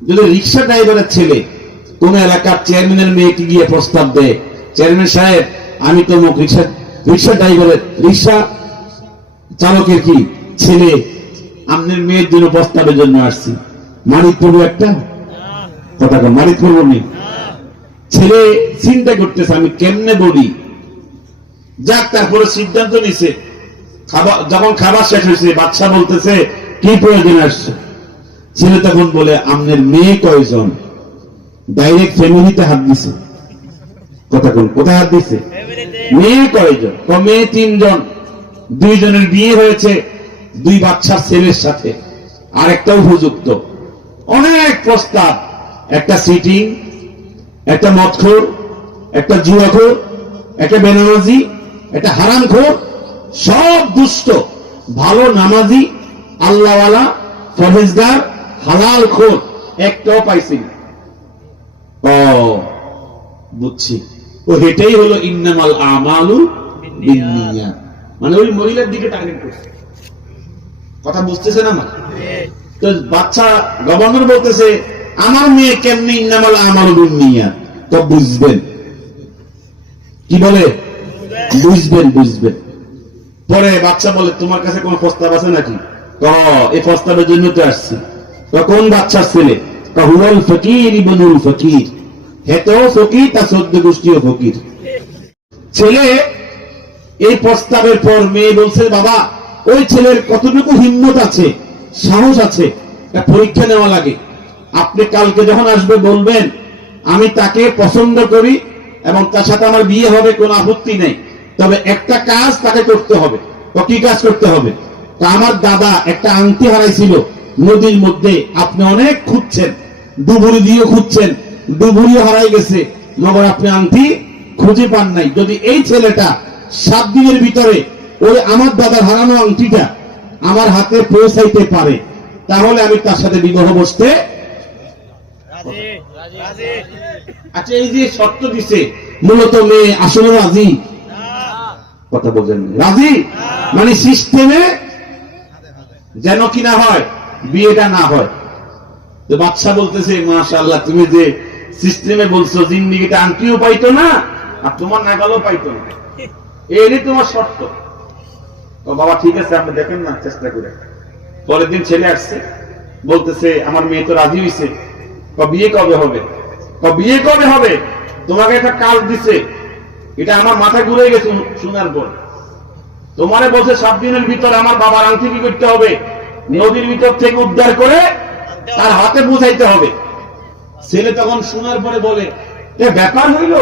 যদি রিক্সা ড্রাইভারের ছেলে কোন এলাকার চেয়ারম্যানের মেয়েকে গিয়ে প্রস্তাব দেয়, চেয়ারম্যান সাহেব আমি তো রিক্সা ড্রাইভারের রিক্সা চালকের কি ছেলে, আপনার মেয়ের জন্য প্রস্তাবের জন্য আসছি, মারিত পড়বো একটা কথা, মারিত পড়বো নি? ছেলে চিন্তা করতেছে আমি কেমনে বলি, যাক তারপরে সিদ্ধান্ত নিছে। যখন খাবার শেষ হয়েছে বাচ্চা বলতেছে কি প্রয়োজন আসছে, ছেলে তখন বলে আপনার মেয়ে কয়জন? ডাইরেক্ট ফ্যামিলিতে হাত দিছে। কথা কোন কোথায় হাত দিছে? মেয়ে কয়জন? মেয়ে 3 জন, 2 জনের বিয়ে হয়েছে 2 বাচ্চার ছেলের সাথে, আর একটা উপযুক্ত। অনেক প্রস্তাব, একটা সিটিং, একটা মদখোর, একটা জুয়াখোর, একটা বেনামাজি, একটা হারামখোর, সব দুষ্ট, ভালো নামাজি, আল্লাহওয়ালা, ফরহেজগার, হালাল খোর, একটাও পাইছি না। বুঝছি, ও এটাই হলো ইন্নামাল আমালু বিন্নিয়াত, মানে ওই মহিলার দিকে টার্গেট করছে। কথা বুঝতেছেন আমার? তো বাচ্চা গভর্নর বলতেছে আমার মেয়ে কেমনি ইন্নামাল আমালু বিন্নিয়াত, তো বুঝবেন। কি বলে? বুঝবেন। পরে বাচ্চা বলে তোমার কাছে কোন প্রস্তাব আছে নাকি? এই প্রস্তাবের জন্য তো আসছি। কোন বাচ্চার ছেলে? হুয়াল ফকির ইবনুল ফকির, হেতো ফকির, তার 14 গোষ্ঠীও ফকির। ছেলে এই প্রস্তাবের পর মেয়ে বলছে বাবা ওই ছেলের কতটুকু হিম্মত আছে, সাহস আছে, পরীক্ষা নেওয়া লাগে। আপনি কালকে যখন আসবে বলবেন আমি তাকে পছন্দ করি এবং তার সাথে আমার বিয়ে হবে, কোনো আপত্তি নেই, তবে একটা কাজ তাকে করতে হবে। কি কাজ করতে হবে? আমার দাদা একটা আংটি হারাইছিল নদীর মধ্যে, আপনি অনেক খুঁজছেন, ডুবুরি দিয়ে খুঁজছেন, ডুবুরিও হারাই গেছে, মগর আপনি আংটি খুঁজে পান নাই। যদি এই ছেলেটা 7 দিনের ভিতরে ওই আমার দাদার হারানো আংটিটা আমার হাতে পৌঁছাইতে পারে, তাহলে আমি তার সাথে বিবাহ বসতে। আচ্ছা, এই যে শর্ত দিছে, মূলত মেয়ে আসলে রাজি? কথা বলছেন রাজি? মানে সিস্টেমে যেন কি না হয়, বিয়েটা না হয়। তো বাচ্চা বলতেছে মাশাআল্লাহ তুমি যে সিস্টেমে বলছো জিন্দেগিটা আংটিও পাইতো না আর তোমার নাগালও পাইতো না, এরই তোমার শর্ত। তো বাবা ঠিক আছে আপনি দেখেন না চেষ্টা করে। পরের দিন ছেলে আসছে, বলতেছে আমার মেয়ে তো রাজি হয়েছে, বিয়ে কবে হবে? বিয়ে কবে হবে? তোমাকে একটা কাজ দিছে, এটা আমার মাথা ঘুরে গেছে শোনার পর। তোমারে বলছে 7 দিনের ভিতরে আমার বাবার আংটি কি করতে হবে? নদীর ভিতর থেকে উদ্ধার করে তার হাতে পৌঁছাইতে হবে। ছেলে তখন শোনার পরে বলে ব্যাপার হইল?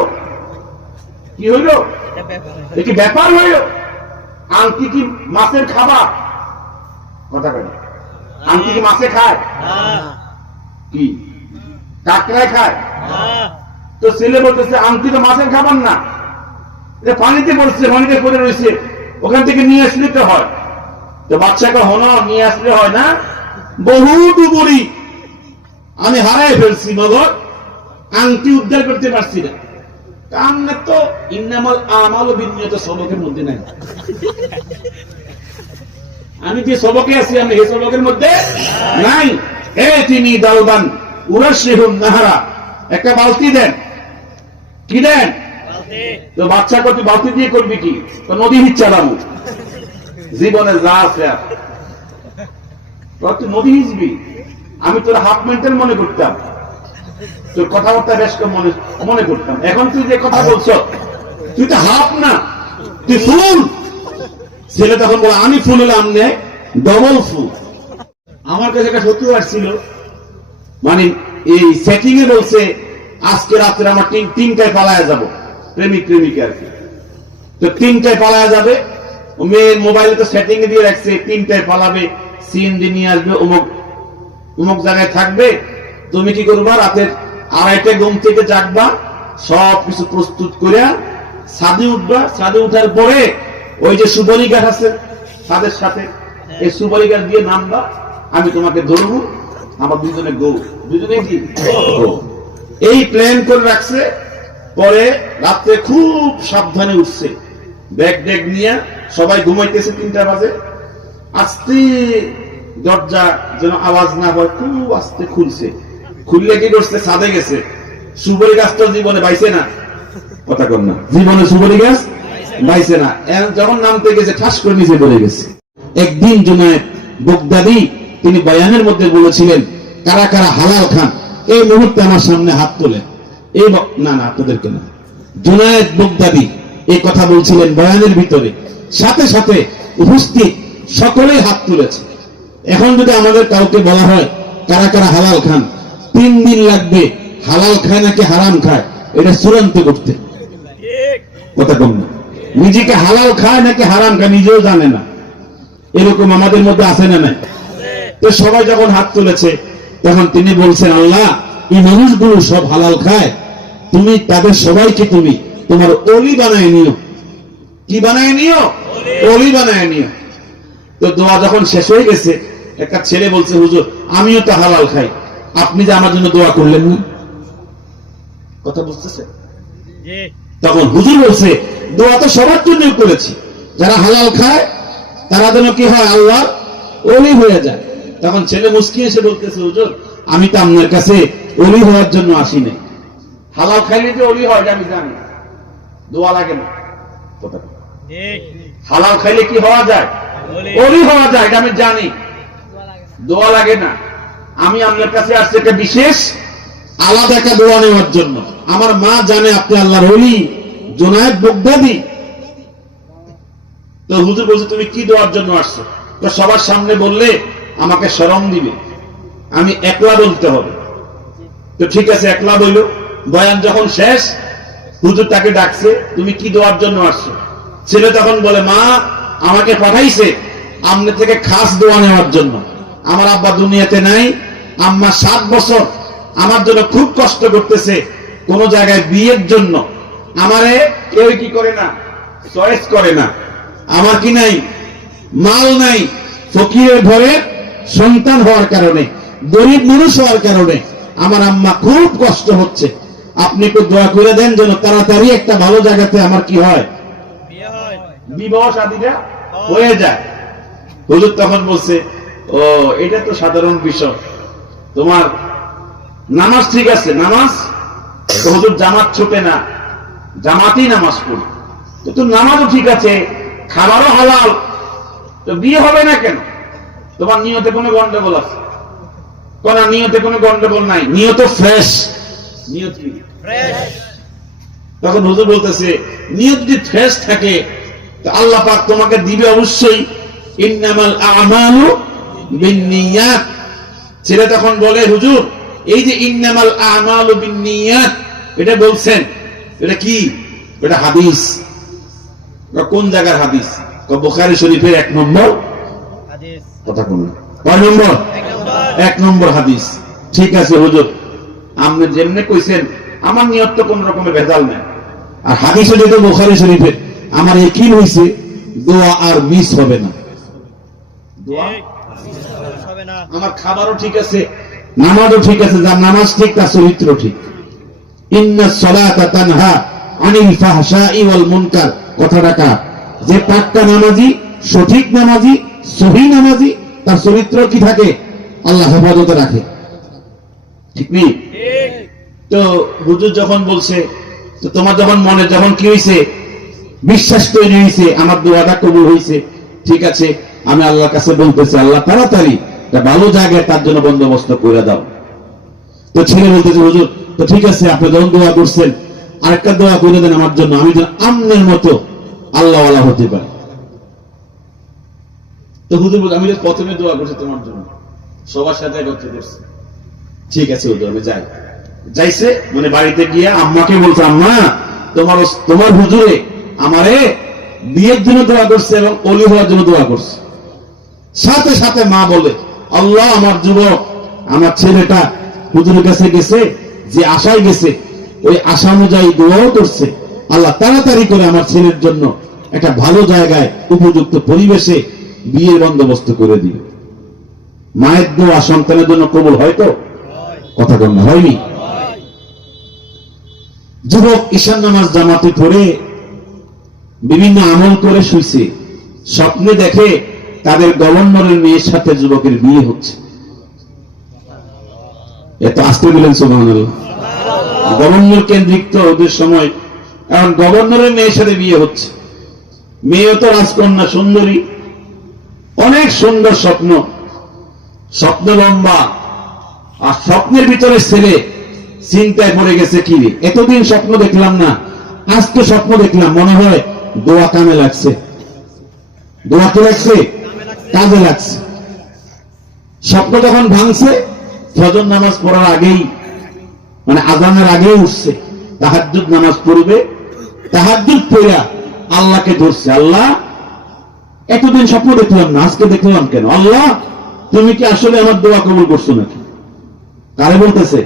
কি হইল? কি ব্যাপার হইল? আংটি কি মাছের খাবার? কথা বলে আংটি কি মাছে খায়? কি কাঁকড়ায় খায়? তো ছেলে বলতেছে আংটি তো মাছের খাবার না, এটা পানিতে পড়ছে, পানিতে পড়ে রয়েছে, ওখান থেকে নিয়ে আসলে তো হয়। তো বাচ্চাকে হন নিয়ে আসলে হয় না, বহু ডুবুরি আমি হারাই ফেলছি, মগর আংটি উদ্ধার করতে পারছি না। কামনে তো ইন্নামাল আমাল বিনিয়ত সবকের মধ্যে নাই। আমি যে সবকে আছি আমি এই সবকের মধ্যে নাই। তিনি দালবান উরাশিহুন নাহারা, একটা বালতি দেন। কি দেন? তো বাচ্চা কত বালতি দিয়ে করবি কি? তো নদী চালাবো, জীবনে যা আছে তুই নদী হিসবি। আমি তোর হাফ মেন্টাল মনে করতাম, তোর কথাবার্তা বেশ মনে করতাম। এখন তুই যে কথা বলছ তুই তো হাফ না, তুই ফুল। ছেলে তখন বলে আমি ফুল হলাম নে ডবল ফুল। আমার কাছে একটা শত্রু আসছিল, মানে এই সেটিং এ বলছে আজকে রাত্রে আমার 3টায় পালায়া যাব, প্রেমিক প্রেমিকা আর কি। তো 3টায় পালায়া যাবে, মেয়ের মোবাইলে তো সেটিং এ দিয়ে রাখছে 3টায় পালাবে, সিএনজি নিয়ে আসবে, অমুক জায়গায় থাকবে। তুমি কি করবা? রাতের 2:30টায় ঘুম থেকে জাগবা, সব কিছু প্রস্তুত করে ছাদে উঠবা। ছাদে উঠার পরে ওই যে সুপারি গাছ আছে ছাদের সাথে, এই সুপারি গাছ দিয়ে নামবা, আমি তোমাকে ধরবো, আমার দুজনে কি এই প্ল্যান করে রাখছে। পরে রাত্রে খুব সাবধানে উঠছে, ব্যাগ নিয়ে, সবাই ঘুমাইতেছে, 3টা বাজে। আস্তে দরজা যেন আওয়াজ না হয় খুব আস্তে খুলছে, খুললে কি করছে, ছাদে গেছে। সুপারি গাছ তো জীবনে বাইছে না, কথা কর না, জীবনে সুপারি গাছ বাইছে না। যখন নামতে গেছে ঠাস করে নিচে পড়ে গেছে। একদিন জুনায়েদ বাগদাদি তিনি বয়ানের মধ্যে বলেছিলেন, কারা কারা হালাল খান এই মুহূর্তে আমার সামনে হাত তোলে। এই না না, আপনাদেরকে না, জুনায়েদ বাগদাদি এই কথা বলছিলেন বয়ানের ভিতরে, সাথে সাথে উপস্থিত সকলেই হাত তুলেছে। এখন যদি আমাদের কাউকে বলা হয় কারা কারা হালাল খান, 3 দিন লাগবে হালাল খায় নাকি হারাম খায় এটা চূড়ান্ত করতে। কথা কম না, নিজেকে হালাল খায় নাকি হারাম খায় নিজেও জানে না, এরকম আমাদের মধ্যে আছে না নাই? তো সবাই যখন হাত তুলেছে তখন তিনি বলছেন, আল্লাহ এই মানুষগুলো সব হালাল খায়, তুমি তাদের সবাইকে তুমি তোমার ওলি বানায় নিও। কি বানায় নিও? ওলি বানায় নিও। তো দোয়া যখন শেষ হয়ে গেছে, একটা ছেলে বলছে, হুজুর আমিও তো হালাল খাই, আপনি যে আমার জন্য দোয়া করলেন না। কথা বুঝতেছে? তখন হুজুর বলছে, দোয়া তো সবার জন্য করেছি, যারা হালাল খায় তারা যেন কি হয়, আল্লাহ ওলি হয়ে যায়। তখন ছেলে মুস্কি এসে বলতেছে, হুজুর আমি তো আপনার কাছে ওলি হওয়ার জন্য আসিনি, হালাল খাইলে যে ওলি হয় আমি জানি, দোয়া লাগে না। হালাল খাইলে কি হওয়া যায়? ওলি হওয়া যায়, এটা আমি জানি, দোয়া লাগে না। আমি আপনার কাছে আসছি একটা বিশেষ আলাদা একটা দোয়া নেওয়ার জন্য। আমার মা জানে আপনি আল্লাহর ওলি জুনায়েদ বাগদাদি। তো হুজুর বলছে, তুমি কি দোয়ার জন্য আসছো? তো সবার সামনে বললে আমাকে শরম দিবে, আমি একলা বলতে হবে। তো ঠিক আছে একলা বলল। বয়ান যখন শেষ, হুজুর তাকে ডাকছে, তুমি কি দোয়ার জন্য আসছো? ছেলে তখন বলে, মা আমাকে পাঠাইছে আপনার থেকে খাস দোয়া নেওয়ার জন্য। আমার আব্বা দুনিয়াতে নাই, আম্মা 7 বছর আমার জন্য খুব কষ্ট করতেছে কোন জায়গায় বিয়ের জন্য, আমারে কেউ কি করে না, চয়েস করে না। আমার কি নাই, মাল নাই, ফকিরের ঘরে সন্তান হওয়ার কারণে, গরিব মানুষ হওয়ার কারণে আমার আম্মা খুব কষ্ট হচ্ছে। আপনি একটু দোয়া করে দেন যেন তাড়াতাড়ি একটা ভালো জায়গাতে আমার কি হয়, বিবাহ শাদীটা হয়ে যায়। হুজুর তখন বলছে, ও এটা তো সাধারণ বিষয়, তোমার নামাজ ঠিক আছে, নামাজ তো হুজুর জামাত ছুটে না, জামাতেই নামাজ পড়ি, তো নামাজও ঠিক আছে, খাবারও হালাল, তো বিয়ে হবে না কেন? তোমার নিয়তে কোনো গন্ডগোল আছে? কোন নিয়তে কোনো গন্ডগোল নাই, নিয়ত ফ্রেশ। নিয়ত কি ফ্রেশ? তখন হুজুর বলতেছে, নিয়ত যদি ফ্রেশ থাকে তো আল্লাহ পাক তোমাকে দিবে অবশ্যই। ইন্নামাল আমালু বিন্নিয়াত। ছেলে তখন বলে, হুজুর এই যে ইন্নামাল আমালু বিন্নিয়াত এটা বলছেন, এটা কি? এটা হাদিস। কোন জায়গার হাদিস? বুখারী শরীফের 1 নম্বর হাদিস। কথা কোন কয় নম্বর? 1 নম্বর হাদিস। ঠিক আছে হুজুর, আপনি যেমনে কইছেন আমার নিয়ত তো কোন রকমের ভেজাল নাই, আর হাদিসে যেটা বুখারী শরীফের, আমার ইয়াকিন হইছে দোয়া আর মিস হবে না। দোয়া হবে না। আমার খাবারও ঠিক আছে, নামাজও ঠিক আছে, যার নামাজ ঠিক তার চরিত্র ঠিক। ইন্নাস সালাতা তানহা আনিল ফাহশাই ওয়াল মুনকার। কথাটা কার? যে পাক্কা নামাজি, সঠিক নামাজি, সহি নামাজি, তার চরিত্র কি থাকে? আল্লাহ হেফাজতে রাখে, ঠিক নেই? তো হুজুর যখন বলছে, তো তোমার যখন মনে যখন কি হয়েছে, বিশ্বাস তৈরি হয়েছে, আমার দোয়াটা কবুল হয়েছে, ঠিক আছে আমি আল্লাহর কাছে বলতেছি, আল্লাহ তাড়াতাড়ি একটা ভালো জায়গায় তার জন্য বন্দোবস্ত করে দাও। তো ছেলে বলতেছে, হুজুর তো ঠিক আছে আপনি যখন দোয়া করছেন আরেকটা দোয়া করে দেন আমার জন্য, আমি যেন আমনের মতো আল্লাহওয়ালা হতে পারি। তো হুজুর বলছে, আমি প্রথমে দোয়া করছি তোমার জন্য, সবার সাথে একত্র করছি। ঠিক আছে হুজুর আমি যাই। যাইছে মানে বাড়িতে গিয়ে আম্মাকে বলছে, আম্মা তোমার হুজুরে আমারে বিয়ের জন্য দোয়া করছে এবং ওলি হওয়ার জন্য দোয়া করছে। সাথে সাথে মা বলে, আল্লাহ আমার যুবক, আমার ছেলেটা হুজুরের কাছে গেছে, যে আশায় গেছে ওই আশা অনুযায়ী দোয়াও করছে, আল্লাহ তাড়াতাড়ি করে আমার ছেলের জন্য একটা ভালো জায়গায় উপযুক্ত পরিবেশে বিয়ের বন্দোবস্ত করে দিবে। মায়ের দোয়া সন্তানের জন্য কবুল হয় তো? কথা কম হয়নি? যুবক ঈশান নামাজ জামাতে পড়ে বিভিন্ন আমল করে শুইছে, স্বপ্নে দেখে তাদের গভর্নরের মেয়ের সাথে যুবকের বিয়ে হচ্ছে। এত আসতে দিলেন সুবহানাল্লাহ। গভর্নর কেন্দ্রিক তো ওদের সময়, এখন গভর্নরের মেয়ের সাথে বিয়ে হচ্ছে, মেয়ে তো রাজকন্যা সুন্দরী, অনেক সুন্দর স্বপ্ন, স্বপ্ন লম্বা, আর স্বপ্নের ভিতরে ছেলে চিন্তায় পড়ে গেছে, কি রে এতদিন স্বপ্ন দেখলাম না, আজকে স্বপ্ন দেখলাম, মনে হয় দোয়া কামে লাগছে। দোয়া কি লাগছে? কাজে লাগছে। স্বপ্ন যখন ভাঙছে, ফজর নামাজ পড়ার আগেই, মানে আজানের আগেই উঠছে, তাহাজ্জুদ নামাজ পড়বে, তাহাজ্জুদ পড়া আল্লাহকে ধরছে, আল্লাহ এতদিন স্বপ্ন দেখলাম না, আজকে দেখলাম কেন, আল্লাহ তুমি কি আসলে আমার দোয়া কবুল করছো নাকি? কারে বলতেছে?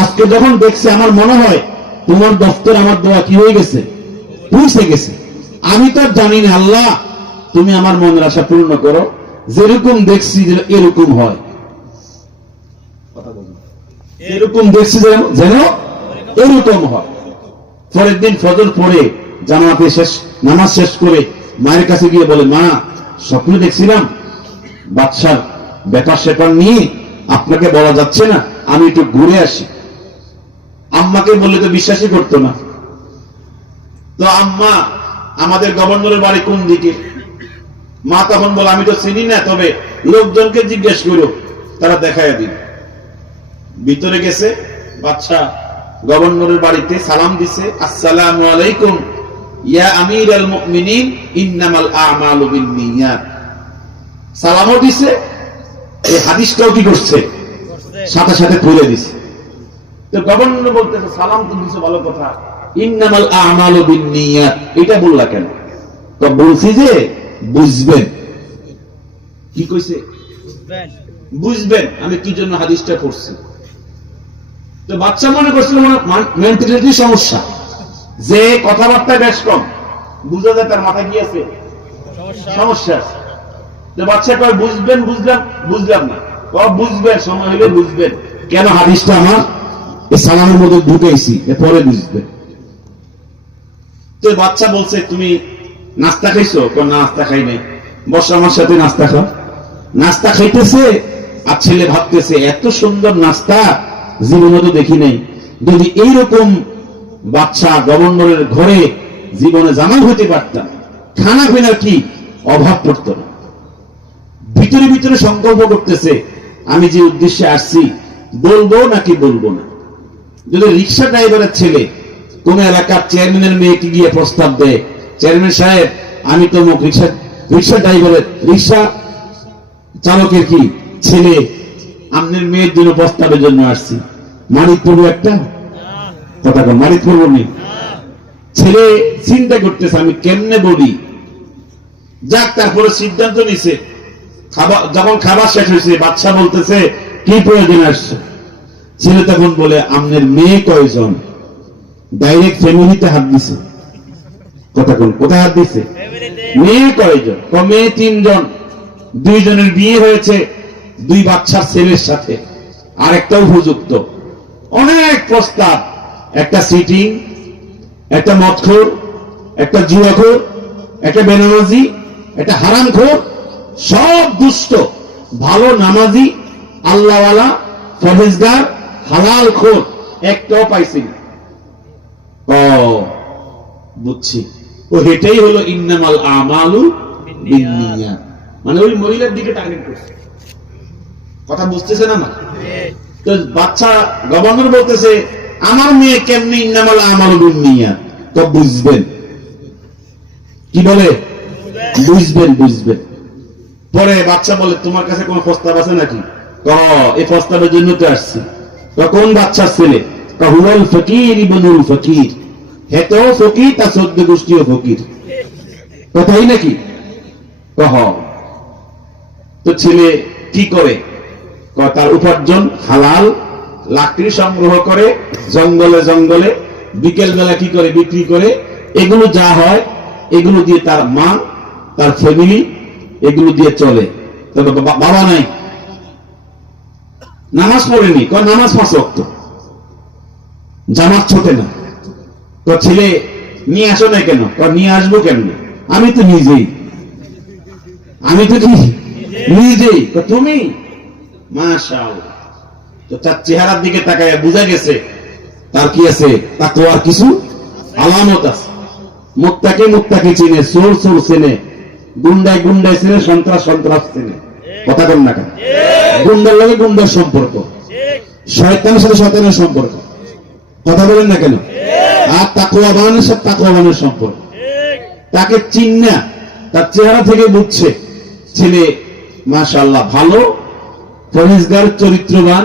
আজকে যখন দেখছে, আমার মনে হয় তোমার দফতর আমার দোয়া কি হয়ে গেছে, পৌঁছে গেছে, আমি তো জানি না, আল্লাহ তুমি আমার মনের আশা পূর্ণ করো, যেরকম দেখছি এরকম হয়, এরকম দেখছি যেন এরকম হয়। পরের দিন ফজর পড়ে জামাতে শেষ, নামাজ শেষ করে মায়ের কাছে গিয়ে বলে, মা স্বপ্ন দেখছিলাম বাদশার ব্যাপার স্যাপার নিয়ে, আপনাকে বলা যাচ্ছে না, আমি একটু ঘুরে আসি। আম্মাকে বললে তো বিশ্বাসই করতো না। তো আম্মা, আমাদের গভর্নরের বাড়ি কোন দিকে? মা তখন বলে, আমি তো চিনি না, তবে লোকজনকে জিজ্ঞেস করো, তারা দেখাইয়া দিন। ভিতরে গেছে, বাদশা গভর্নরের বাড়িতে সালাম দিছে, আসসালামু আলাইকুম ইয়া আমিরাল মুমিনিন ইন্নামাল আমালু বিন্নিয়াত। সালামও দিছে, এই হাদিসটাও কি করছে, সাথে সাথে খুলে দিছে। তো গভর্নর বলতেছে, সালাম তো দিছো ভালো কথা, ইন্নামাল আমালু বিন্নিয়াত এটা বললা কেন? তো বলছি যে বুঝবেন। কি কইছে? বুঝবেন আমি কি জন্য হাদিসটা পড়ছি। তো বাচ্চা মনে করছিল মেন্টালিটি সমস্যা, যে কথাবার্তা বেশ কম, বুঝা যায় তার মাথায় কি আছে, সমস্যা আছে। তো বাচ্চা কয় বুঝবেন, বুঝলাম না। বুঝবেন, সময় হলে বুঝবেন, কেন হাদিসটা আমার এই সালামের মধ্যে ঢুকেছি, এরপরে বুঝবেন। তো বাচ্চা বলছে, তুমি নাস্তা খাইছো? নাস্তা খাই নাই। বসো আমার সাথে নাস্তা খাও। নাস্তা খাইতেছে, আর ছেলে ভাবতেছে এত সুন্দর নাস্তা জীবনে তো দেখি নাই, যদি এইরকম বাচ্চা গভর্নরের ঘরে জীবনে জামাই হতে পারতাম, খানা পিনার কি অভাব পড়তো না। ভিতরে ভিতরে সংকল্প করতেছে, আমি যে উদ্দেশ্যে আসছি বলবো নাকি বলবো না। যদি রিক্সা ড্রাইভারের ছেলে কোন এলাকার চেয়ারম্যানের মেয়েকে গিয়ে প্রস্তাব দেয়, চেয়ারম্যান সাহেব আমি তো মুখ রিক্সা ড্রাইভারের, রিক্সা চালকের কি ছেলে, আপনার মেয়ের জন্য প্রস্তাবের জন্য আসছি, মারিত পড়বো একটা কথা, মারিত পড়বো নি? ছেলে চিন্তা করতেছে আমি কেমনে বলি, যাক তারপরে সিদ্ধান্ত নিছে। যখন খাবার শেষ হয়েছে, বাচ্চা বলতেছে কি প্রয়োজন আসছে? ছেলে তখন বলে, আপনার মেয়ে কয়জন? ডাইরেক্ট ফ্যামিলিতে হাত দিছে। কথা কোথায় হাত দিছে? মেয়ে কয়জন? মেয়ে 3 জন, 2 জনের বিয়ে হয়েছে 2 বাচ্চার ছেলের সাথে, আর একটা উপযুক্ত। অনেক প্রস্তাব, একটা সিটিং, একটা মদখোর, একটা জুয়াখোর, একটা বেনামাজি, একটা হারামখোর, সব দুষ্ট, ভালো নামাজি, আল্লাহওয়ালা, ফরহেজগার, হালাল খোর, একটাও পাইছি না। বুঝছি, ও এটাই হলো ইন্নামাল আমালু বিন্নিয়াত, মানে ওই মহিলার দিকে টার্গেট করছে। কথা বুঝতেছেন আমার? তো বাচ্চা গভর্নর বলতেছে, আমার মেয়ে কেমনি ইন্নামাল আমালু বিন্নিয়াত, তো বুঝবেন। কি বলে? বুঝবেন। পরে বাচ্চা বলে, তোমার কাছে কোন প্রস্তাব আছে নাকি? এই প্রস্তাবের জন্য তো আসছি। কোন বাচ্চার ছেলে? হুয়াল ফকির ইবনুল ফকির, হেতো ফকির, তার 14 গোষ্ঠীও ফকির। কথাই নাকি? তো ছেলে কি করে? তার উপার্জন হালাল, লাকড়ি সংগ্রহ করে জঙ্গলে জঙ্গলে, বিকেল বেলা কি করে বিক্রি করে, এগুলো যা হয় এগুলো দিয়ে তার মা, তার ফ্যামিলি এগুলো দিয়ে চলে। তবে বাবা নাই, নামাজ পড়েনি, নামাজ 5 ওয়াক্ত, জামাত ছোটে না। তো ছেলে নিয়ে আসো না কেন? নিয়ে আসবো কেন? আমি তো নিজেই। তুমি মাশাআল্লাহ, তো তার চেহারার দিকে তাকায় বোঝা গেছে তার কি আছে, তাকওয়ার কিছু আলামত আছে। মুত্তাকি চিনে, চোর চিনে, গুন্ডায় চিনে, সন্ত্রাস চিনে। কথা বল না কেন? গুন্ডার লগে গুন্ডার সম্পর্ক, শয়তানের সাথে শয়তানের সম্পর্ক। কথা বলেন না কেন? আর তাকওয়াবানের সাথে তাকওয়াবানের সম্পর্ক। তাকে চিন্না তার চেহারা থেকে বুঝছে ছেলে মাশাআল্লাহ ভালো, পরিষ্কার, চরিত্রবান।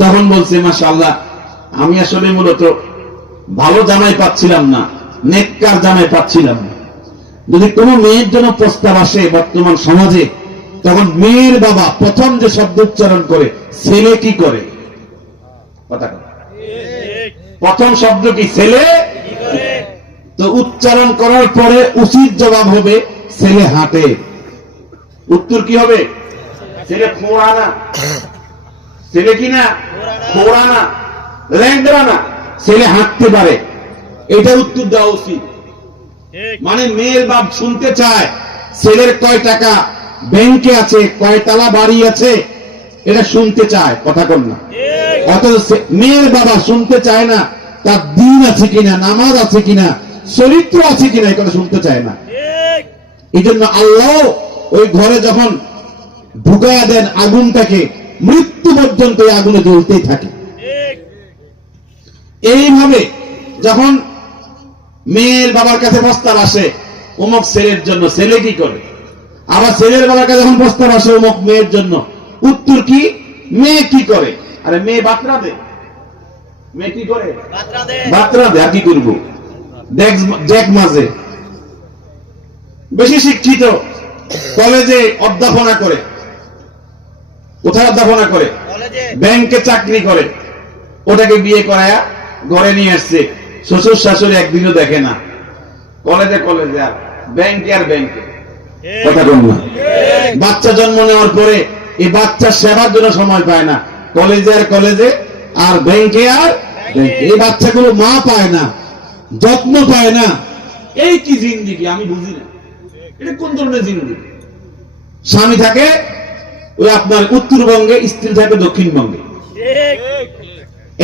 তখন বলছে মাশাআল্লাহ আমি আসলে মূলত ভালো জামাই পাচ্ছিলাম না, নেককার জামাই পাচ্ছিলাম না। যদি কোনো মেয়ের জন্য প্রস্তাব আসে বর্তমান সমাজে, তখন মেয়ের বাবা প্রথম যে শব্দ উচ্চারণ করে, ছেলে কি করে? প্রথম শব্দ কি? ছেলে। তো উচ্চারণ করার পরে উচিত জবাব হবে ছেলে হাঁটে। উত্তর কি হবে? ছেলে খোঁড়া না, ছেলে কি না খোঁড়া না, ল্যাংড়া না, ছেলে হাঁটতে পারে। এটা উত্তর দেওয়া উচিত। মানে মেয়ের বাপ শুনতে চায় ছেলের কয় টাকা ব্যাংকে আছে, কয় তালা বাড়ি আছে, এটা শুনতে চায়। কথা কর না? অথচ মেয়ের বাবা শুনতে চায় না তার দিন আছে কিনা, নামাজ আছে কিনা, চরিত্র আছে কিনা, এই কথা শুনতে চায় না। এই জন্য আল্লাহ ওই ঘরে যখন ঢুকায়া দেন আগুনটাকে, মৃত্যু পর্যন্ত এই আগুনে জ্বলতেই থাকে। এইভাবে যখন মেয়ের বাবার কাছে প্রস্তাব আসে অমুক ছেলের জন্য, ছেলে কি করে? আবার ছেলের বাবার কাছে যখন প্রস্তাব আসে অমুক মেয়ের জন্য, উত্তর কি? মেয়ে কি করে? আরে মেয়ে বাতরা দে। মেয়ে কি করে? বাতরা দে। আর কি করবো? দেখ মাঝে বেশি শিক্ষিত, কলেজে অধ্যাপনা করে। কোথায় অধ্যাপনা করে? ব্যাংকে চাকরি করে। ওটাকে বিয়ে করায়া ঘরে নিয়ে আসছে, শ্বশুর শাশুড়ি একদিনও দেখে না। কলেজে আর ব্যাংকে আর ব্যাংকে। কথা বল না? বাচ্চা জন্ম নেওয়ার পরে এই বাচ্চার সেবার জন্য সময় পায় না। কলেজে আর ব্যাংকে আর ব্যাংকে। এই বাচ্চাগুলো মা পায় না, যত্ন পায় না। এই কি জিন্দিগি আমি বুঝি না। এটা কোন ধরনের জিন্দিগি? স্বামী থাকে ওই আপনার উত্তরবঙ্গে, স্ত্রী থাকে দক্ষিণবঙ্গে।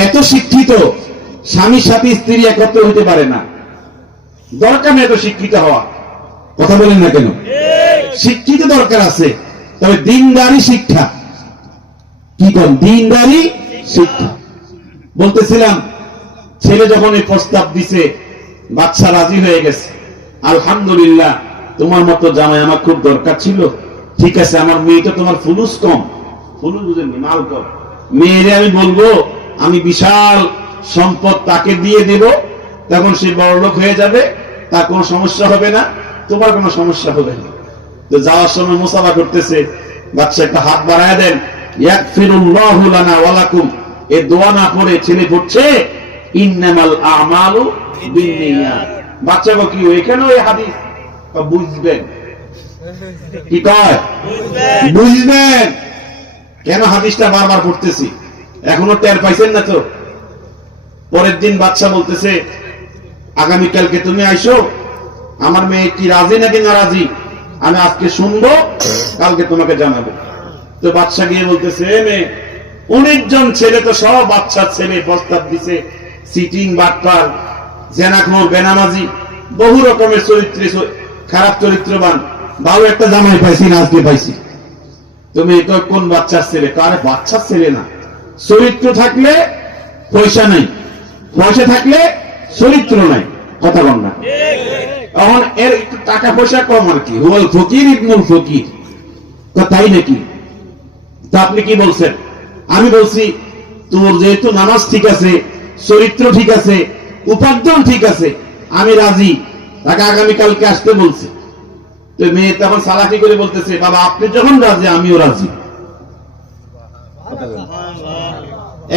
এত শিক্ষিত স্বামীর সাথে স্ত্রী একত্র হতে পারে না। দরকার নেই এত শিক্ষিত হওয়া। কথা বলেন না কেন? শিক্ষিত দরকার আছে, তবে দিনদারি শিক্ষা। কি কর? দিনদারি শিক্ষা। বলতেছিলাম ছেলে যখন এই প্রস্তাব দিছে, বাচ্চা রাজি হয়ে গেছে। আলহামদুলিল্লাহ, তোমার মতো জামাই আমার খুব দরকার ছিল। ঠিক আছে, আমার মেয়েটা তোমার ফুলুস কম, ফুলুস বুঝেননি, মাল কম। মেয়েরে আমি বলবো আমি বিশাল সম্পদ তাকে দিয়ে দেব, তখন সে বড়লোক হয়ে যাবে, তার কোনো সমস্যা হবে না, তোমার কোনো সমস্যা হবে না। তো যাওয়ার সময় মুসাফা করতেছে, বাচ্চা একটা হাত বাড়ায় দেন, ইয়াগফিরুল্লাহু লানা ওয়া লাকুম। এই দোয়া না পড়ে ছেলে পড়ছে ইন্নামাল আমালু বিন্নিয়াত। বাচ্চা কি এখানেও এই হাদিস বুঝবেন? কি কয়? বুঝবেন কেন হাদিসটা বারবার পড়তেছি? এখনো টের পাইছেন না তো? পরের দিন বাচ্চা বলতেছে আগামীকালকে তুমি আইসো, আমার মেয়ে কি রাজি নাকি নারাজি আমি আজকে শুনবো, কালকে তোমাকে জানাবো। তো বাচ্চা গিয়ে বলতেছে মেয়ে 19 জন ছেলে তো সব বাচ্চার ছেলে প্রস্তাব দিছে, সিটিং, বাটপার, জেনাখোর, বেনামাজি, বহু রকমের চরিত্রে খারাপ চরিত্রবান, ভালো একটা জামাই পাইছি না আজকে পাইছি। তুমি কোন বাচ্চার ছেলে? আরে বাচ্চার ছেলে না, চরিত্র থাকলে পয়সা নাই, পয়সা থাকলে চরিত্র নাই। কথা বল না? এখন এর একটু টাকা পয়সা কম আর কি, হুয়াল ফকির ইবনুল ফকির। তাই নাকি? তা আপনি কি বলছেন? আমি বলছি তোর যেহেতু নামাজ ঠিক আছে, চরিত্র ঠিক আছে, উপার্জন ঠিক আছে, আমি রাজি, তাকে আগামীকালকে আসতে বলছি। তো মেয়ে তখন সালাকি করে বলতেছে বাবা আপনি যখন রাজি আমিও রাজি।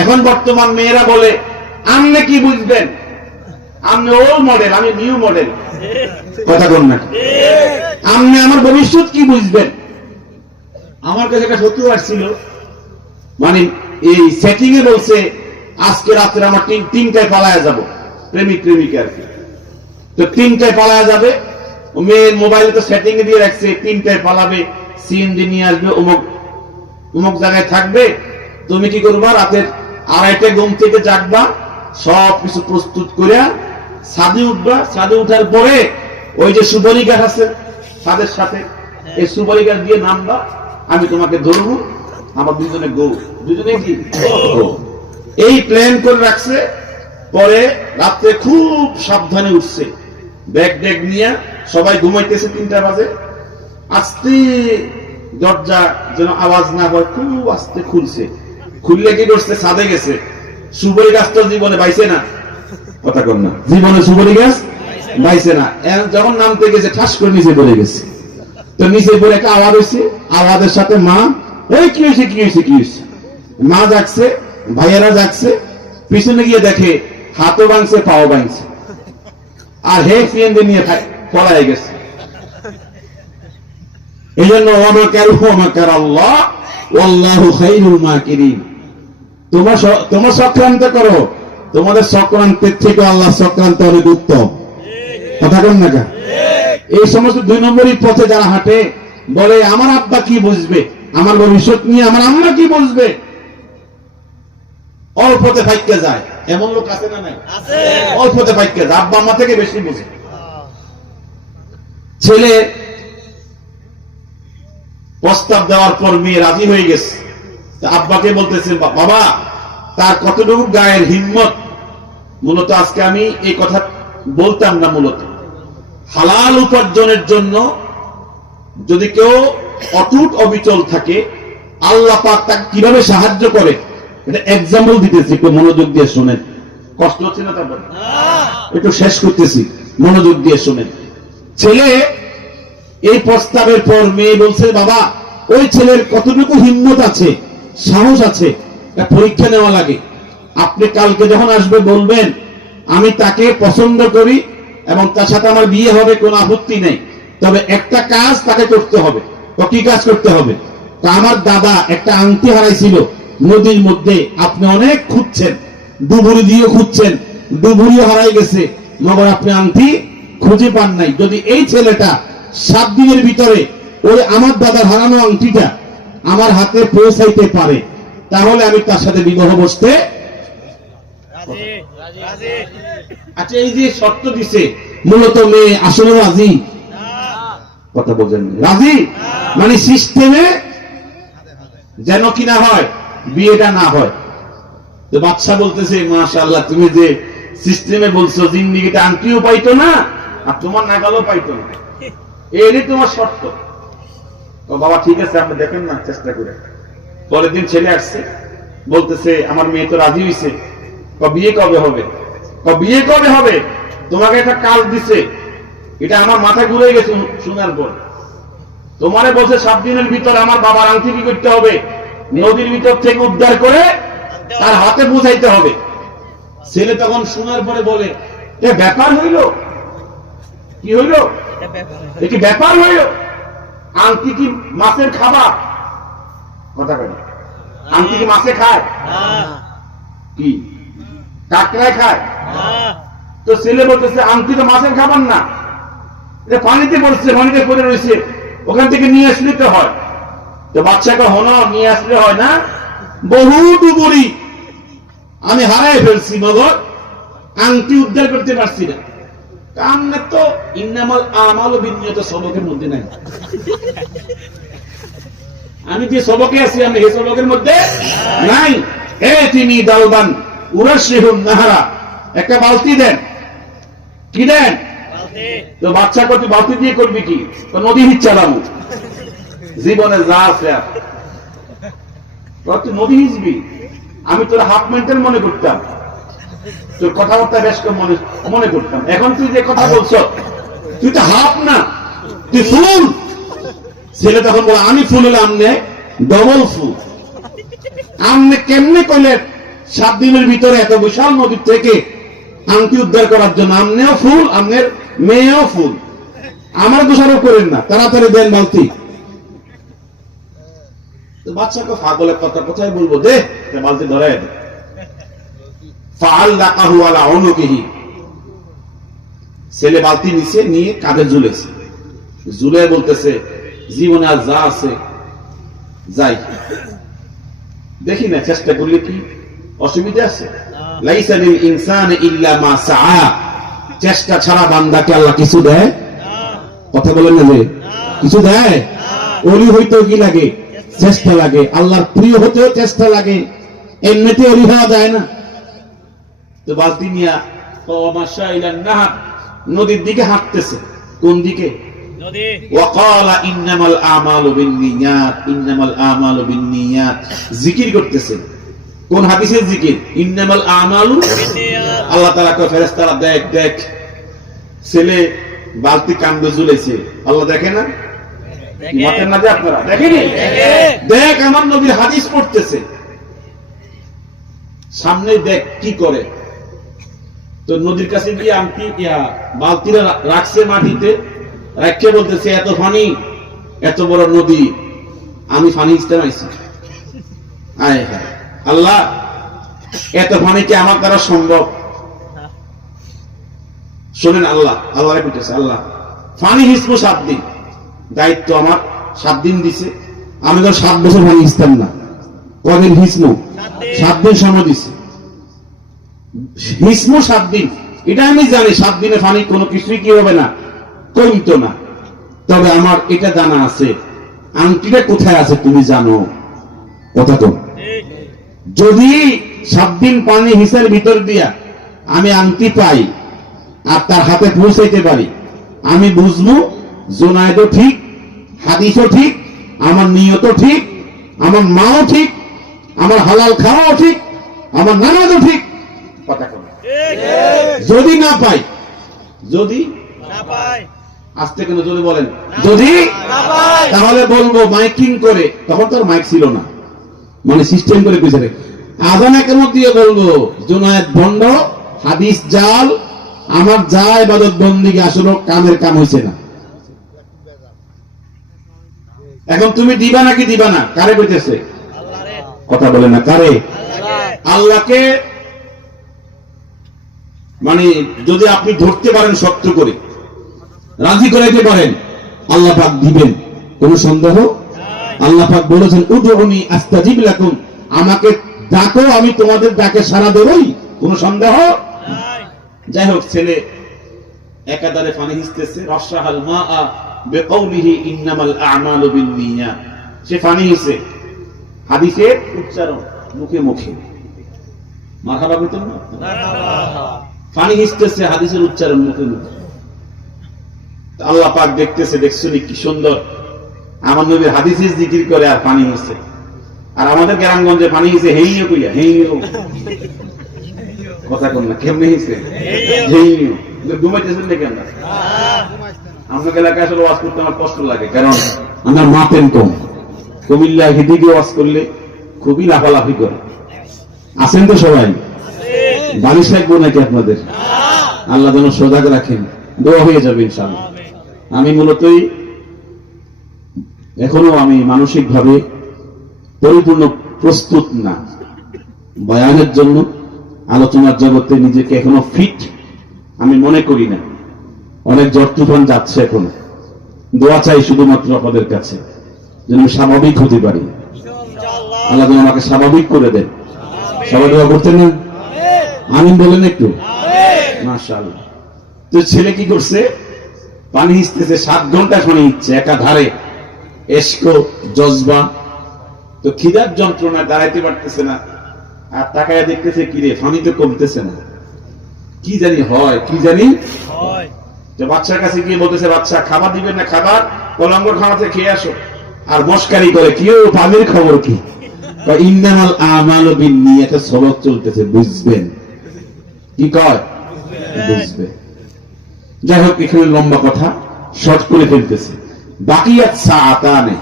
এখন বর্তমান মেয়েরা বলে আপনি কি বুঝবেন, আপনি ওল্ড মডেল, আমি নিউ মডেল। কথা বল না? আপনি আমার ভবিষ্যৎ কি বুঝবেন? আমার কাছে একটা ফটো আসছিল, মানে এই সেটিং এ বলছে আজকে রাত্রে আমার 3টায় পালায়া যাব, প্রেমিক প্রেমিকা আর কি। তো 3টায় পালায়া যাবে, মেয়ের মোবাইলে তো সেটিং এ দিয়ে রাখছে 3টায় পালাবে, সিএনজি নিয়ে আসবে, অমুক অমুক জায়গায় থাকবে, তুমি কি করবা, রাতের 2:30 ঘুম থেকে জাগবা, সবকিছু প্রস্তুত করিয়া ছাদে উঠবা। ছাদে উঠার পরে ওই যে সুপারি গাছ আছে ছাদের সাথে, এই সুপারি গাছ দিয়ে নামবা, আমি তোমাকে ধরবো, আমার দুজনে গো, দুজনে কি এই প্ল্যান করে রাখছে। পরে রাত্রে খুব সাবধানে উঠছে, ব্যাগ ড্যাগ নিয়ে, সবাই ঘুমাইতেছে, 3টা বাজে, আস্তে দরজা যেন আওয়াজ না হয় খুব আস্তে খুলছে। খুললে কি করছে, ছাদে গেছে। সুপারি গাছ তো জীবনে বাইছে না, কথা কর না, জীবনে সুপারি গাছ বাইছে না। যখন নামতে গেছে ঠাস করে নিচে পড়ে গেছে। তো নিচে পড়ে একটা আওয়াজ হয়েছে, আওয়াজের সাথে মা, এই কি হয়েছে কি হয়েছে কি হয়েছে, মা যাচ্ছে, ভাইয়েরা যাচ্ছে, পিছনে গিয়ে দেখে হাতও ভাঙছে, পাও ভাঙছে, আর হে ফিয়েন্ডে নিয়ে পড়ায় গেছে। এই জন্য তোমার চক্রান্ত করো, তোমাদের চক্রান্তের থেকে আল্লাহ চক্রান্ত অনেক উত্তম, কথা বল না। এই সমস্ত 2 নম্বরই পথে যারা হাঁটে, বলে আমার আব্বা কি বুঝবে, আমার ভবিষ্যৎ নিয়ে আমার আম্মা কি বুঝবে, অল্পতে ফাইকে যায়। এমন লোক আছে না নাই? অল্পতে ফাইকে যায়, আব্বা আম্মা থেকে বেশি বুঝে। ছেলে প্রস্তাব দেওয়ার পর মেয়ে রাজি হয়ে গেছে। আব্বাকে বলতেছে, বাবা তার কতটুকু গায়ের হিম্মত। মূলত আজকে আমি এই কথা বলতাম না, মূলত হালাল উপার্জনের জন্য যদি কেউ অটুট অবিচল থাকে, আল্লাহ পাক তাকে কিভাবে সাহায্য করে, এটা এক্সাম্পল দিতেছি, একটু মনোযোগ দিয়ে শোনেন। কষ্ট হচ্ছে না? তারপর একটু শেষ করতেছি, মনোযোগ দিয়ে শোনেন। ছেলে এই প্রস্তাবের পর মেয়ে বলছে, বাবা ওই ছেলের কতটুকু হিম্মত আছে, সাহস আছে, পরীক্ষা নেওয়া লাগে। আপনি কালকে যখন আসবে বলবেন আমি তাকে পছন্দ করি এবং তার সাথে আমার বিয়ে হবে, কোনো আপত্তি নেই, তবে একটা কাজ তাকে করতে হবে। তো কি কাজ করতে হবে? আমার দাদা একটা আংটি হারাইছিল নদীর মধ্যে, আপনি অনেক খুঁজছেন, ডুবুরি দিয়ে খুঁজছেন, ডুবুরিও হারাই গেছে, মগর আপনি আংটি খুঁজে পান নাই। যদি এই ছেলেটা 7 দিনের ভিতরে ওই আমার দাদার হারানো আংটিটা আমার হাতে পৌঁছাইতে পারে, তাহলে আমি তার সাথে বিবাহ বসতে। আচ্ছা, এই যে শর্ত দিছে, মূলত মেয়ে আসলে রাজি, কথা বলছেন, রাজি মানে সিস্টেমে যেন কি না হয়, বিয়েটা না হয়। তো বাদশা বলতেছে, মাশাআল্লাহ তুমি যে সিস্টেমে বলছো, জিন্দিগিটা আংটিও পাইতো না আর তোমার নাগালও পাইতো না, এরই তোমার শর্ত। তো বাবা ঠিক আছে, আপনি দেখেন না চেষ্টা করে। পরের দিন ছেলে আসছে, বলতেছে আমার মেয়ে তো রাজি হয়েছে, বিয়ে কবে হবে? বিয়ে কবে হবে? তোমাকে একটা কাজ দিছে, এটা আমার মাথা ঘুরে গেছে শোনার পর। তোমারে বলছে 7 দিনের ভিতর আমার বাবার আংটি কি করতে হবে, নদীর ভিতর থেকে উদ্ধার করে তার হাতে পৌঁছাইতে হবে। ছেলে তখন শোনার পরে বলে, এ ব্যাপার হইল, কি হইল, কি ব্যাপার হইল, আংটি কি মাছের খাবার? কথা বলে, আংটি কি মাছে খায়? কি কাঁকড়ায় খায়? তো ছেলে বলতেছে আংটি তো মাছের খাবার না, এটা পানিতে পড়ছে, পানিতে পড়ে রয়েছে, ওখান থেকে নিয়ে আসলে তো হয়। তো বাচ্চাকে হন নিয়ে আসলে হয় না, বহু ডুবুরি আমি হারাই ফেলছি, মগর আংটি উদ্ধার করতে পারছি না। কামনে তো ইন্নামাল আমাল বিনিয়ত সবকের মধ্যে নাই। আমি যে সবকে আছি, আমি এই সবকের মধ্যে নাই। এ তিনি দালবান উরাশিহুন নাহারা, একটা বালতি দেন। কি দেন? তো বাচ্চা করতে বালতি দিয়ে করবি কি? তো নদী হিচ চালাবো, জীবনে যা আছে তুই নদী হিচবি। আমি তোর হাফ মেন্টেল মনে করতাম, তোর কথাবার্তা বেশ মনে করতাম। এখন তুই যে কথা বলছ, তুই তো হাফ না, তুই ফুল। ছেলে তখন বলে, আমি ফুল হলে আমনে ডবল ফুল। আমনে কেমনে করলে 7 দিনের ভিতরে এত বিশাল নদীর থেকে আংটি উদ্ধার করার জন্য? আমনেও ফুল, আমনের মেয়েও ফুল, আমার দোষারোপ করেন না, তাড়াতাড়ি দেন বালতি। বাচ্চাকে পাগলের কথা কোথায় বলবো, দে বালতি ধরে দে। ছেলে বালতি নিচে নিয়ে কাঁধে ঝুলেছে, ঝুলে বলতেছে জীবনে আর যা আছে যাই, দেখি না চেষ্টা করলে কি অসুবিধা আছে? লাইসা লিল ইনসানি ইল্লা মা সাআ, চেষ্টা ছাড়া বান্দাকে আল্লাহ কিছু দেয়? কথা বলেন না যে কিছু দেয়? ওলি হইতেও কি লাগে? চেষ্টা লাগে। আল্লাহর প্রিয় হতেও চেষ্টা লাগে, এমনিতে ওলি হওয়া যায় না। তো বালতি নিয়া নদীর দিকে হাঁটতেছে। কোন দিকে? ওয়াকালা ইন্নামাল আমালু বিন্নিয়াত, ইন্নামাল আমালু বিন্নিয়াত, জিকির করতেছে। কোন হাদিসের জিকির? ইন্নামাল আমালু বিন্নিয়াত। আল্লাহ তাআলা কয় ফেরেশতারা দেখ দেখ, ছেলে বালতি কান্দে ঝুলেছে, আল্লাহ দেখে না? দেখেন না যে আপনারা দেখেনি? দেখ আমার নবীর হাদিস পড়তেছে, সামনে দেখ কি করে। তো নদীর কাছে গিয়ে আংটি বালতিরা রাখছে মাটিতে, রাখতে বলতেছে এত পানি, এত বড় নদী, আমি পানি ইস্তেম আইছি। আয় হায় আল্লাহ, এত পানি কি আমার দ্বারা সম্ভব? শোনেন, আল্লাহ আল্লাহরে কইতেছে, আল্লাহ পানি হিসবো 7 দিন, দায়িত্ব আমার, 7 দিন দিছে, আমি তো 7 বছর পানি হিসতাম না। কদিন হিসমু? 7 দিন সময় দিছে। হিসমু 7 দিন, এটা আমি জানি 7 দিনে পানি কোনো কিছুই কি হবে না, কমতো না। তবে আমার এটা জানা আছে, আংটিটা কোথায় আছে তুমি জানো? কথা তো, যদি 7 দিন পানি হিসের ভিতর দিয়া আমি আংটি পাই আর তার হাতে পৌঁছাইতে পারি, আমি বুঝবো জুনায়েদও ঠিক, হাদিসও ঠিক, আমার নিয়তও ঠিক, আমার মাও ঠিক, আমার হালাল খাওয়াও ঠিক, আমার নামাজও ঠিক। কথা কম। যদি না পাই, যদি না পাই, আস্তে কেন যদি বলেন, যদি না পাই, তাহলে বলবো মাইকিং করে, তখন তো মাইক ছিল না, মানে সিস্টেম করে কইছে, আজানে কেন দিয়ে বলবো জুনায়েদ ভণ্ড, হাদিস জাল, আমার যা ইবাদত বন্দেগী আসলে কামের কাম হইছে না। এখন তুমি দিবা নাকি দিবা না? কারে কইতেছে? কথা বলে না, কারে? আল্লাহকে। মানে যদি আপনি ধরতে পারেন, শক্ত করে রাজি করাইতে পারেন, আল্লাহ পাক দিবেন, কোন সন্দেহ? আল্লাহ পাক বলেছেন উদউনি আস্তাজিব লাকুম, আমাকে ডাকো আমি তোমাদের ডাকে সাড়া দেবই, কোন সন্দেহ? যাই হোক, ছেলে একাধারে পানি হিসতেছে, রাশাহাল মাআ বিকাউলিহি ইন্নামাল আমালু বিন্নিয়াত, সে পানি হিসে, হাদিসের উচ্চারণ মুখে মুখে, মারহাবা কইতেন না? মারহাবা। পানি হিসতেছে, হাদিসের উচ্চারণ মুখে মুখে। আল্লাহ পাক দেখতেছে, দেখছনি কি সুন্দর, আমার নবীর হাদিসের জিকির করে আর পানি হিসে। আর আমাদের গ্রামগঞ্জে পানি হিসে হেইও কইয়া, হেইও, কথা কন না, কেমনে হিসে হেইও, ঘুমাইতেছেন না কেন? আমাদের এলাকায় আসলে ওয়াজ করতে আমার কষ্ট লাগে, কারণ আমার মাতেন কম। কুমিল্লা হিদিকে ওয়াজ করলে খুবই লাফালাফি করে। আছেন তো সবাই? বালিশ রাখবো নাকি আপনাদের? আল্লাহ যেন সজাগ রাখেন, দোয়া হয়ে যাবে ইনশাআল্লাহ। আমি মূলতই এখনো আমি মানসিক ভাবে পরিপূর্ণ প্রস্তুত না বয়ানের জন্য, আলোচনার জগতে নিজেকে এখনো ফিট আমি মনে করি না। অনেক ঝড় তুফান যাচ্ছে এখনো, দোয়া চাই শুধুমাত্র আপনাদের কাছে যেন আমি স্বাভাবিক হতে পারি। আল্লাহ যেন আমাকে স্বাভাবিক করে দেন। সবাই দোয়া করতেন না? আমিন বলেন একটু। মাশাআল্লাহ। তো ছেলে কি করছে? পানি হিসতেছে, 7 ঘন্টা পানি হিচ্ছে একাধারে, এশকো জজবা। তো খিদার যন্ত্রণায় দাঁড়াইতে পারতেছে না, আর তাকায় দেখতেছে কিরে পানি তো কমতেছে না, কি জানি হয়, কি জানি হয়। তো বাচ্চার কাছে গিয়ে বলতেছে, বাচ্চা খাবার দিবেন না? খাবার কলঙ্গ খাওয়াতে খেয়ে আসো। আর মস্কারি করে, কি ও পানির খবর কি? ইন্নামাল আমালু বিন্নিয়াত, সবক চলতেছে, বুঝবেন কি কয়? বুঝবে। যাই হোক, এখানে লম্বা কথা শর্ট করে ফেলতেছে। বাকিয়াত সাআতানে,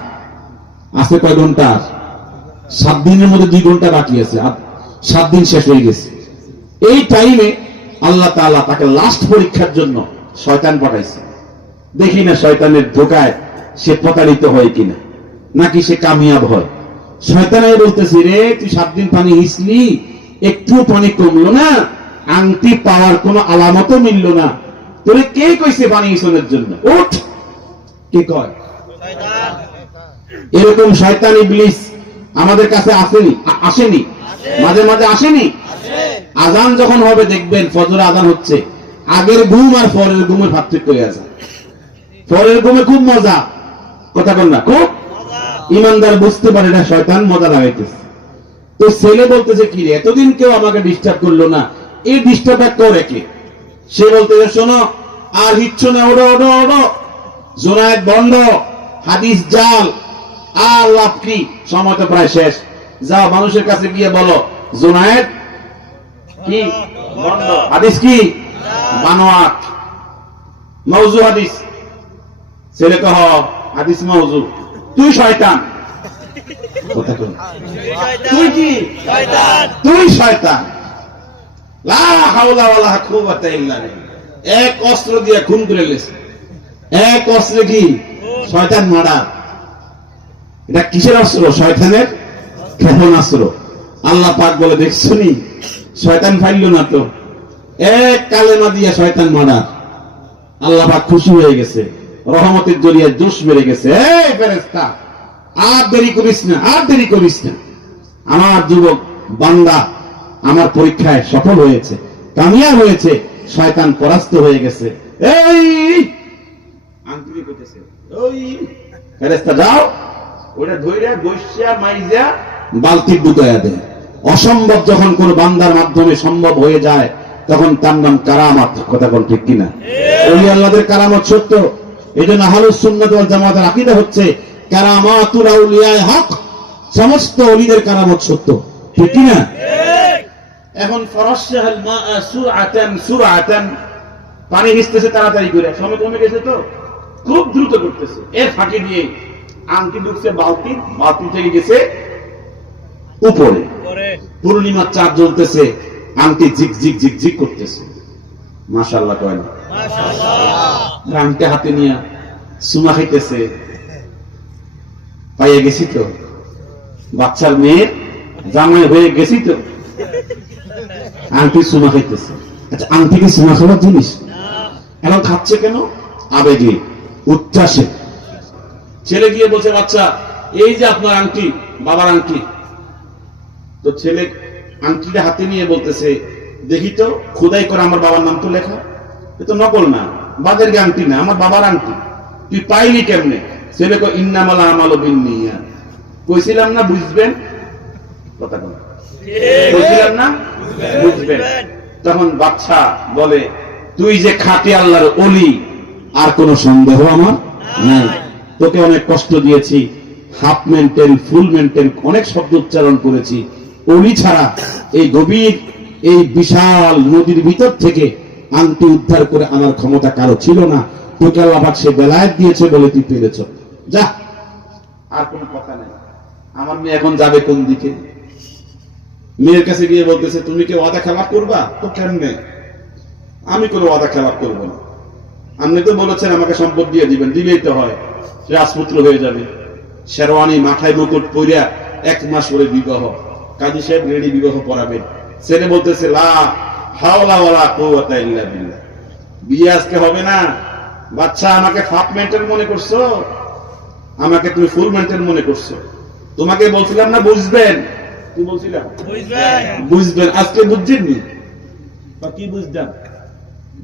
আছে কয় ঘন্টা? 7 দিনের মধ্যে 2 ঘন্টা বাকি আছে, আর 7 দিন শেষ হয়ে গেছে। এই টাইমে আল্লাহ তাআলা তাকে লাস্ট পরীক্ষার জন্য শয়তান পাঠাইছে। দেখি না শয়তানের ধোকায় সে প্রতারিত হয় কিনা, নাকি সে কামিয়াব হয়। শয়তানাই বলতেছি, রে তুই 7 দিন পানি হিসলি, একটু পানি কমলো না, আংটি পাওয়ার কোন আলামতও মিলল না, তোরে কে কইছে পানি হিসনের জন্য? উঠ। কে কয়? এরকম শয়তান ইবলিস আমাদের কাছে আসেনি, আসেনি, মাঝে মাঝে আসেনি। আজান যখন হবে দেখবেন ফজর আজান হচ্ছে, আগের ঘুম আর পরের ঘুমের পার্থক্য হয়ে আছে। পরের ঘুমে খুব মজা, কথা বল না, খুব ইমানদার বুঝতে পারে না শয়তান মজা লাগাইতেছে। তো ছেলে বলতেছে কি রে, এতদিন কেউ আমাকে ডিস্টার্ব করলো না, এই ডিস্টার্ব করে কে? সে বলতেছে শোনো আর হিচ্ছ না, ওড়ো ওড়ো ওড়ো, জোনায়েত বন্ধ, হাদিস জাল, আর লাভ কি, সময় তো প্রায় শেষ। যাও মানুষের কাছে গিয়ে বলো জোনায়েত কি বন্ধ, হাদিস কি বানোয়াট, মওযু হাদিস। ছেলে কহ হাদিস মওযু, তুই শয়তান। তুই কি শয়তান? তুই শয়তান। লা হাওলা ওয়ালা কুওয়াতা ইল্লা বিল্লাহ। এক অস্ত্র দিয়ে খুন করে লেছে, এক অস্ত্রে কি শয়তান মারা। এটা কিসের অস্ত্র? শয়তানের ক্ষেপণাস্ত্র। আল্লাহ পাক বলে দেখছনি শয়তান ফাইল না তো, এক কালেমা দিয়া শয়তান মারা। আল্লাহ পাক খুশি হয়ে গেছে, রহমতের জরিয়া জোশ বেড়ে গেছে। এই ফেরেশতা আর দেরি করিস না, আর দেরি করিস না। আমার যুবক বান্দা আমার পরীক্ষায় সফল হয়েছে, কামিয়াব হয়েছে, শয়তান পরাস্ত হয়ে গেছে। এই আঙ্গুলি কইতেছে, ওই ফেরেশতা যাও ওটা ধইরা বৈশা মাইজা বালতি ডুবাইয়া দেয়। অসম্ভব যখন কোন বান্দার মাধ্যমে সম্ভব হয়ে যায় তখন তার নাম কারামত। কথা বল ঠিক কিনা? ওলি আল্লাহদের কারামত সত্য। এই জন্য আহলুস সুন্নাত ওয়াল জামাতের আকীদা হচ্ছে কারামাতুল আউলিয়ায়ে হক, সমস্ত ওলিদের কারামত সত্য, ঠিক কিনা? এখন ফরাশাল মা সুরআতান সুরআতান, পানি ভিজতেছে তাড়াতাড়ি করে, সময় কমে গেছে তো খুব দ্রুত করতেছে। এর ফাঁকি দিয়ে আংটি ঢুকছে বালতি, বালতি থেকে গেছে উপরে, পূর্ণিমার চাঁদ জ্বলতেছে, আংটি ঝিক ঝিক ঝিক ঝিক করতেছে। মাশাআল্লাহ কয় না? মাশাআল্লাহ। আংটি হাতে নিয়ে সুমা খাইতেছে, পাইয়া গেছি তো, বাচ্চার মেয়ের জামাই হয়ে গেছি তো, আংটি সুমা খাইতেছে। আচ্ছা আংটি কি সুমা খাওয়ার জিনিস? এখন খাচ্ছে কেন? আবেগে, উচ্ছ্বাসে। ছেলে গিয়ে বলছে বাচ্চা এই যে আপনার আংটি, বাবার আংটি। তো ছেলে আংটিটা হাতে নিয়ে বলতেছে দেখি তো, খোদাই করে আমার বাবার নাম তো লেখা, এ তো নকল না, বাদের আংটি না, আমার বাবার আংটি, তুই পাইলি কেমনে? ছেলে কো ইন্নামাল আমালু বিন্নিয়াত। কইছিলাম না বুঝবেন, কথা বল, কইছিলাম না বুঝবেন। তখন বাচ্চা বলে তুই যে খাঁটি আল্লাহর ওলি, আর কোন সন্দেহ আমার নাই। তোকে অনেক কষ্ট দিয়েছি, হাফ মেন্টেন ফুল মেন্টেন অনেক শব্দ উচ্চারণ করেছি। ওলি ছাড়া এই গভীর এই বিশাল নদীর ভিতর থেকে আংটি উদ্ধার করে আমার ক্ষমতা কারো ছিল না। তোকে আল্লাহ পাক সে বেলায়েত দিয়েছে বলে তুই পেরেছ। যা, আর কোনো কথা নেই। আমার মেয়ে এখন যাবে কোন দিকে? মেয়ের কাছে গিয়ে বলতেছে তুমি কি ওয়াদা খেলাপ করবা? তো কেমনে? আমি কোনো ওয়াদা খেলাপ করবো না। আপনি তো বলেছেন আমাকে সম্পদ দিয়ে দিবেন, দিলেই তো হয়, রাজপুত্র হয়ে যাবে। শেরওয়ানি মাথায় মুকুট পরিয়া 1 মাস পরে বিবাহ, কাজী সাহেব রেডি বিবাহ পড়াবেন। ছেলে বলতেছে লা হাওলা ওয়ালা কুওয়াতা ইল্লা বিল্লাহ, বিয়ে আজকে হবে না। বাচ্চা আমাকে হাফ মেন্টেন মনে করছো, আমাকে তুমি ফুল মেন্টেন মনে করছো। তোমাকে বলছিলাম না বুঝবেন, কি বলছিলাম বুঝবেন, আজকে বুঝছেননি কি বুঝতাম?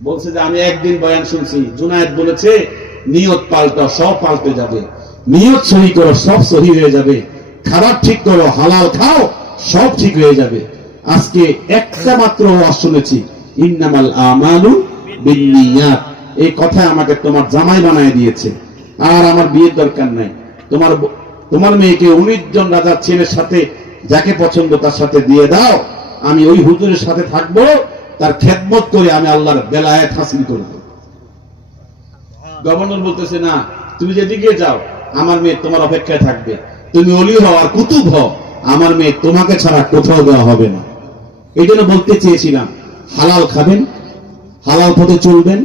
বলছে যে আমি একদিন বয়ান শুনছি, জুনায়েদ বলেছে নিয়ত পাল্টাও, সব পাল্টে যাবে। নিয়ত সহি করো, সব সহি হয়ে যাবে। খাবার ঠিক করো, হালাল খাও, সব ঠিক হয়ে যাবে। আজকে একটা মাত্র ওয়াজ শুনেছি, ইন্নামাল আমালু বিন্নিয়াত। এই কথা আমাকে তোমার জামাই বানায় দিয়েছে, আর আমার বিয়ের দরকার নাই। তোমার মেয়েকে 19 জন রাজার ছেলের সাথে যাকে পছন্দ তার সাথে দিয়ে দাও, আমি ওই হুজুরের সাথে থাকবো, তার খেদমত করে আমি আল্লাহর বেলায়েত হাসিল করব। গভর্নর বলতেছে না, তুমি যেদিকে যাও আমার মেয়ে তোমার অপেক্ষায় থাকবে, তুমি ওলি হও আর কুতুব হও, আমার মেয়ে তোমাকে ছাড়া কোথাও দেওয়া হবে না। এই জন্য বলতে চেয়েছিলাম হালাল খাবেন, হালাল পথে চলবেন,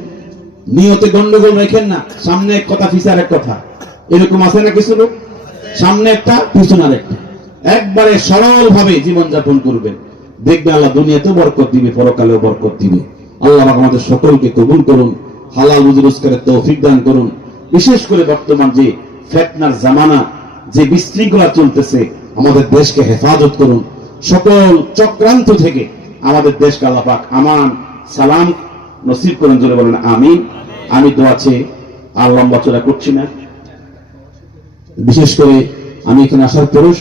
নিয়তে গন্ডগোল রেখেন না। সামনে এক কথা পিছার এক কথা, এরকম আছে না কিছু লোক, সামনে একটা পিছনের একটা, একবারে সরল ভাবে জীবনযাপন করবেন, দেখবে আল্লাহ দুনিয়াতেও বরকত দিবে, পরকালেও বরকত দিবে। আল্লাহ আমাদের সকলকে কবুল করুন, হালাল রুজি রোজগারের তৌফিক দান করুন। বিশেষ করে বর্তমান যে ফিতনার জামানা, যে বিশৃঙ্খলা চলতেছে, আমাদের দেশকে হেফাজত করুন, সকল চক্রান্ত থেকে আমাদের দেশকে আল্লাহ পাক আমান সালাম নসিব করুন। জোরে বলেন আমিন। আমি দোয়া চেয়ে আর লম্বা চড়া করছি না। বিশেষ করে আমি এখানে আসার পরেও